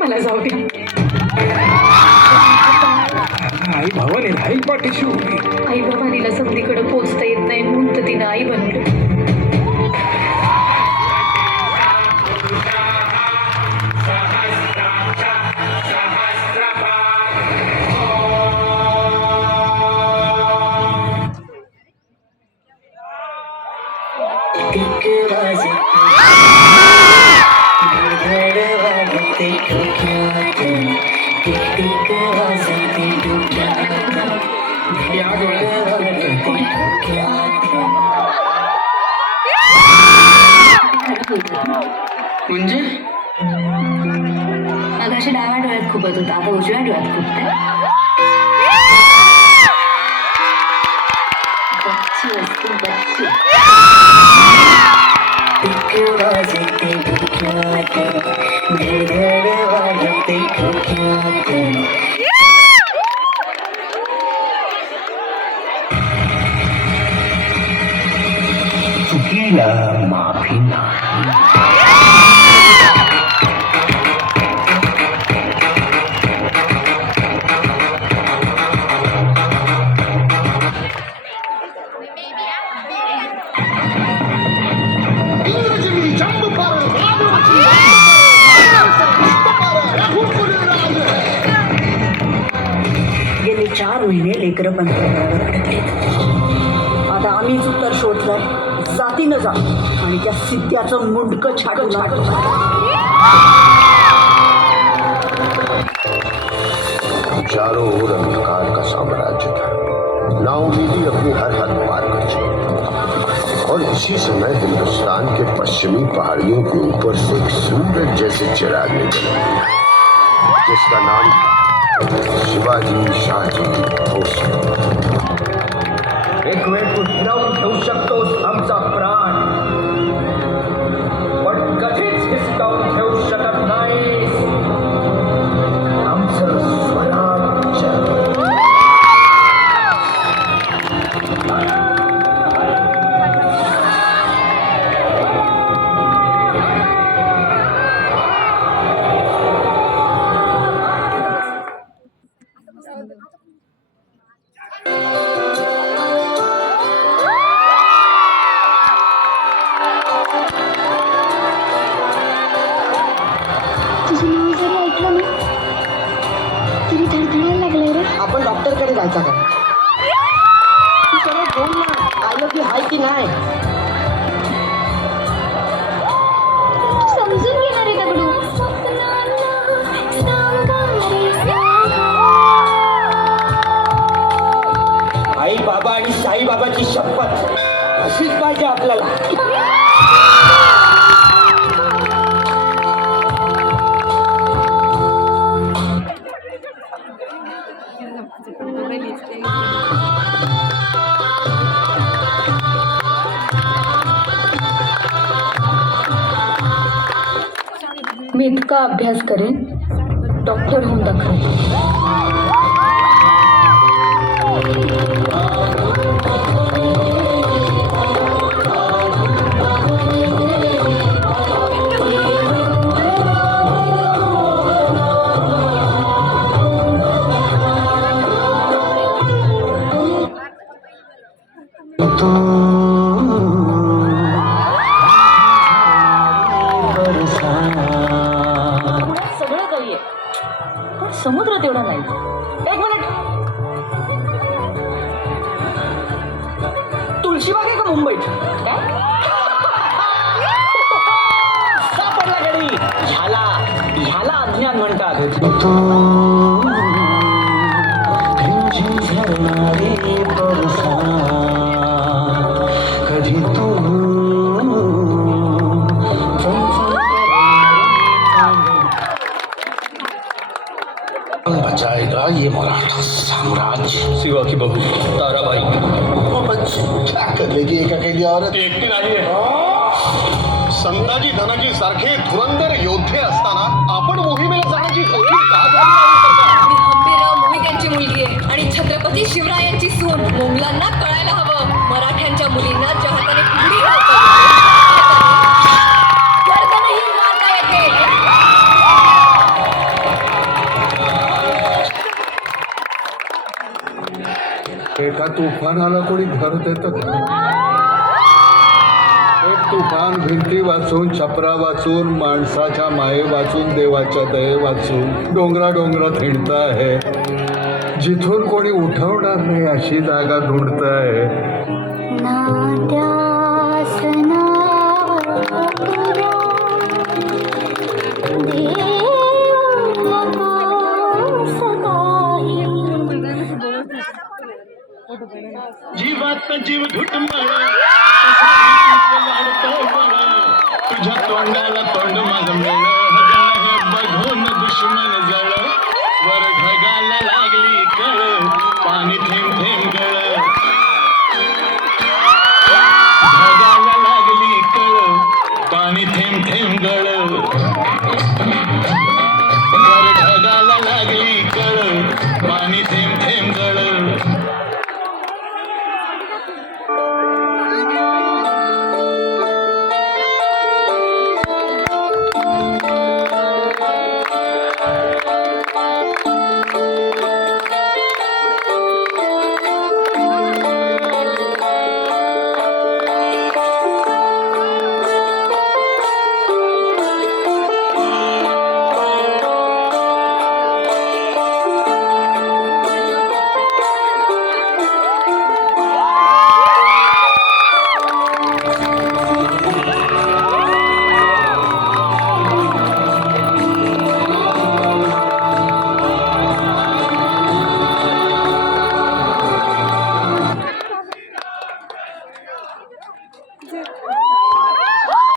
मला जाऊ द्या. आई भावाने राहील पाठीशी उभी. आई भवानीला समधीकडे पोचता येत नाही म्हणून तर तिनं आई बनवलं. म्हणजे मगाशी डाव्या डोळ्यात खूपत होता, आता उजव्या डोळ्यात खूपतंय. बच्ची असते बच्ची. चुकीला माफी नाही. गेले 4 महिने लेकरं पंतप्रधानावर अडकले. आता आम्हीच उत्तर शोधलं. जातीनं जा आणि त्या सिद्ध्याचं मुंडकं छाटू. चारों ओर अंधकार का साम्राज्य था. नाउमीदी अपनी हर हद पार कर चुकी और इसी समय हिंदुस्तान के पश्चिमी पहाड़ियों के ऊपर से एक सूरज जैसे चिराग निकला जिसका नाम शिवाजी शाहजी भोसले. एक वेळ तू हिरावून ठेवू शकतोस आमचा प्राण, पण कधीच हिसकावून ठेवू शकत नाहीस आमचं स्वराज्य. तुझं नाव जरी ऐकलं ना तरी धडधडायला लागलंय रे. आपण डॉक्टरकडे जायचा का? तू सरळ बोल ना, आलं की हाय की नाही. तू समजून घेणार आहे दगडू. आई बाबा आणि साई बाबाची शपथ अशीच पाहिजे आपल्याला. मी इतका अभ्यास करेन, डॉक्टर होऊन दाखवेन. सगळं काही आहे पण समुद्र तेवढा नाही. एक मिनिट, तुळशीबाग आहे का मुंबईत? काय सापडला गडी. ह्याला अज्ञान म्हणतात. कधी तू बचाएगा ये मराठा साम्राज्य. शिवा की बहू ताराबाई वो बच्ची क्या कर लेगी एक अकेली औरत? एकटी नाहीये. संताजी धनाजी सारखे धुरंधर योद्धे असताना आपण मोहिमेला जाण्याची धोकी का झाली नाही सरकार? मी हंबीरराव मोहित्यांची मुलगी आहे आणि छत्रपती शिवरायांची सून. मोंगलांना कळायला हवं, मराठ्यांच्या मुलींना ज्या हाताने पुढे गर्दनही मारता येते. एका तुफानाला कोणी घर देतं का? एक तुफान भिंती वाचून, छपरा वाचून, माणसाच्या माये वाचून, देवाच्या दये वाचून डोंगरा डोंगरात हिंडत आहे. जिथून कोणी उठवणार नाही अशी जागा ढूंढत आहे. जीवात जीव घुटमळ